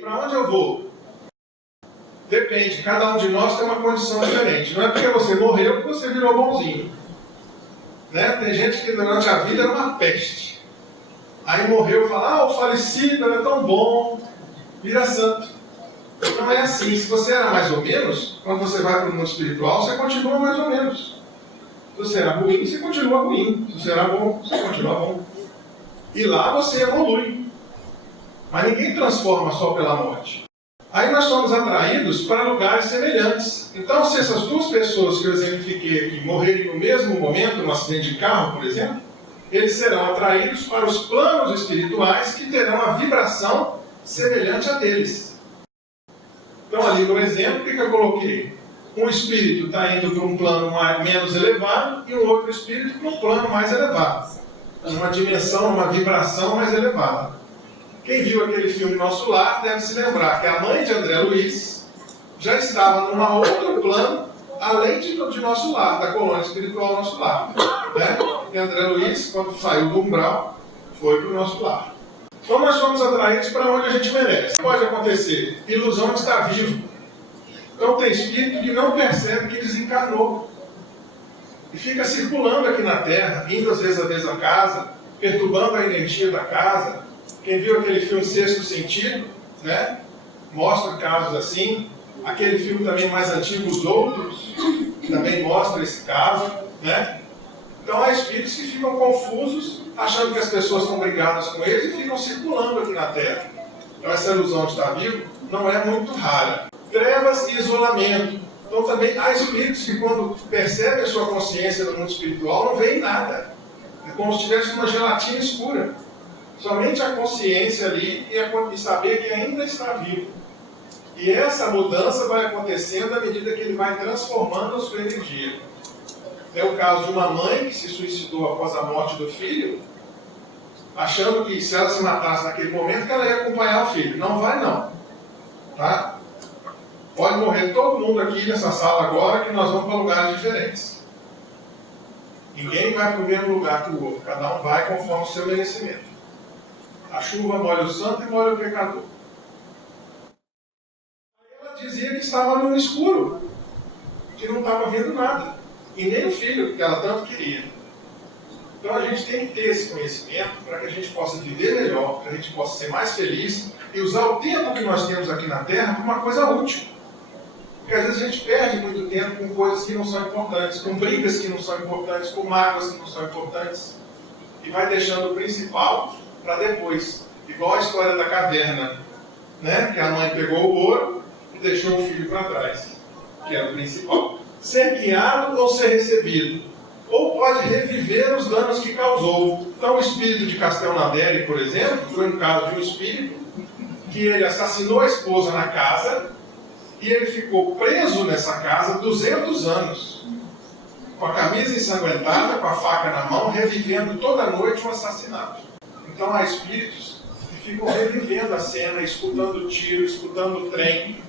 para onde eu vou? Depende, cada um de nós tem uma condição diferente. Não é porque você morreu que você virou bonzinho. Né? Tem gente que durante a vida era uma peste. Aí morreu e fala, o falecido era tão bom, vira santo. Não é assim. Se você era mais ou menos, quando você vai para o mundo espiritual, você continua mais ou menos. Se você era ruim, você continua ruim. Se você era bom, você continua bom. E lá você evolui. Mas ninguém transforma só pela morte. Aí nós somos atraídos para lugares semelhantes. Então, se essas duas pessoas que eu exemplifiquei aqui morrerem no mesmo momento, num acidente de carro, por exemplo, eles serão atraídos para os planos espirituais que terão a vibração semelhante a deles. Então, ali no exemplo, o que eu coloquei? Um espírito está indo para um plano menos elevado e um outro espírito para um plano mais elevado. Uma dimensão, uma vibração mais elevada. Quem viu aquele filme Nosso Lar deve se lembrar que a mãe de André Luiz já estava num outro plano, além de Nosso Lar, da colônia espiritual Nosso Lar. Né? E André Luiz, quando saiu do umbral, foi para o Nosso Lar. Então nós somos atraídos para onde a gente merece. Pode acontecer, ilusão de estar vivo. Então tem espírito que não percebe que desencarnou. E fica circulando aqui na Terra, indo às vezes a casa, perturbando a energia da casa. Quem viu aquele filme Sexto Sentido, né? Mostra casos assim. Aquele filme também mais antigo, Os Outros, também mostra esse caso, né? Então há espíritos que ficam confusos, achando que as pessoas estão brigadas com eles e ficam circulando aqui na Terra. Então essa ilusão de estar vivo não é muito rara. Trevas e isolamento. Então também há espíritos que quando percebem a sua consciência no mundo espiritual não veem nada. É como se tivesse uma gelatina escura. Somente a consciência ali e saber que ainda está vivo. E essa mudança vai acontecendo à medida que ele vai transformando a sua energia. É o caso de uma mãe que se suicidou após a morte do filho, achando que se ela se matasse naquele momento, que ela ia acompanhar o filho. Não vai não. Tá? Pode morrer todo mundo aqui nessa sala agora, que nós vamos para lugares diferentes. Ninguém vai para o mesmo lugar que o outro. Cada um vai conforme o seu merecimento. A chuva molha o santo e molha o pecador. Aí ela dizia que estava no escuro, que não estava vendo nada. E nem o filho, que ela tanto queria. Então a gente tem que ter esse conhecimento para que a gente possa viver melhor, para que a gente possa ser mais feliz e usar o tempo que nós temos aqui na Terra para uma coisa útil. Porque às vezes a gente perde muito tempo com coisas que não são importantes, com brigas que não são importantes, com mágoas que não são importantes. E vai deixando o principal para depois. Igual a história da caverna, né? Que a mãe pegou o ouro e deixou o filho para trás, que era o principal. Ser guiado ou ser recebido. Ou pode reviver os danos que causou. Então o espírito de Castelnaudary, por exemplo, foi um caso de um espírito que ele assassinou a esposa na casa e ele ficou preso nessa casa 200 anos. Com a camisa ensanguentada, com a faca na mão, revivendo toda noite um assassinato. Então há espíritos que ficam revivendo a cena, escutando tiro, escutando trem.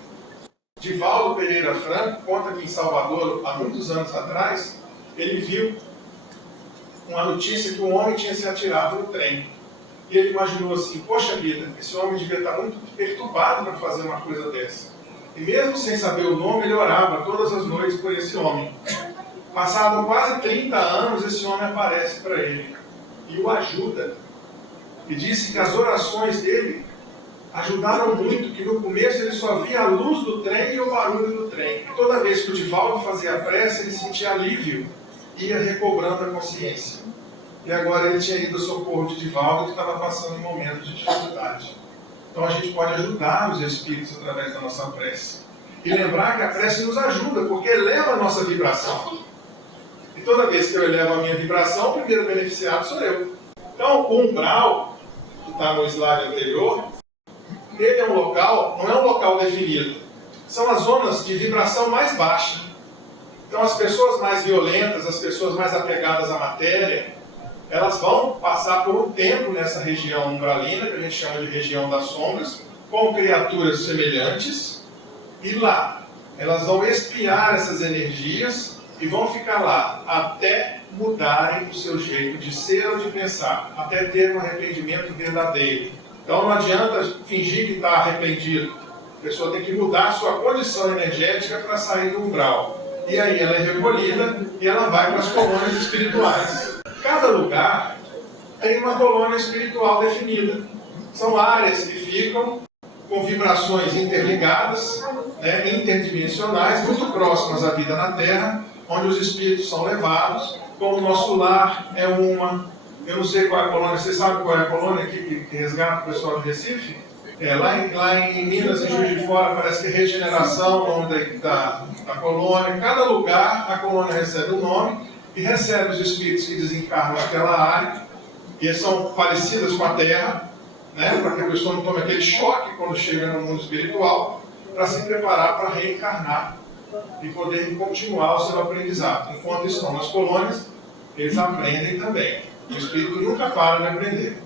Divaldo Pereira Franco conta que em Salvador, há muitos anos atrás, ele viu uma notícia que um homem tinha se atirado no trem. E ele imaginou assim, poxa vida, esse homem devia estar muito perturbado para fazer uma coisa dessa. E mesmo sem saber o nome, ele orava todas as noites por esse homem. Passado quase 30 anos, esse homem aparece para ele e o ajuda. E disse que as orações dele ajudaram muito, que no começo ele só via a luz do trem e o barulho do trem. E toda vez que o Divaldo fazia a prece, ele sentia alívio, ia recobrando a consciência. E agora ele tinha ido ao socorro de Divaldo, que estava passando um momento de dificuldade. Então a gente pode ajudar os espíritos através da nossa prece. E lembrar que a prece nos ajuda, porque eleva a nossa vibração. E toda vez que eu elevo a minha vibração, o primeiro beneficiado sou eu. Então o umbral, que está no slide anterior, ele é um local, não é um local definido. São as zonas de vibração mais baixa. Então as pessoas mais violentas, as pessoas mais apegadas à matéria, elas vão passar por um tempo nessa região umbralina, que a gente chama de região das sombras, com criaturas semelhantes, e lá elas vão espiar essas energias e vão ficar lá até mudarem o seu jeito de ser ou de pensar, até ter um arrependimento verdadeiro. Então não adianta fingir que está arrependido. A pessoa tem que mudar a sua condição energética para sair do umbral. E aí ela é recolhida e ela vai para as colônias espirituais. Cada lugar tem uma colônia espiritual definida. São áreas que ficam com vibrações interligadas, né, interdimensionais, muito próximas à vida na Terra, onde os espíritos são levados, como o nosso lar é uma. Eu não sei qual é a colônia, você sabe qual é a colônia aqui que resgata o pessoal de Recife? Lá em Minas, em Juiz de Fora, parece que é Regeneração, o nome da colônia. Cada lugar, a colônia recebe um nome e recebe os espíritos que desencarnam naquela área, e são parecidas com a Terra, né, para que a pessoa não tome aquele choque quando chega no mundo espiritual, para se preparar para reencarnar e poder continuar o seu aprendizado. Enquanto estão nas colônias, eles aprendem também. O espírito nunca para de aprender.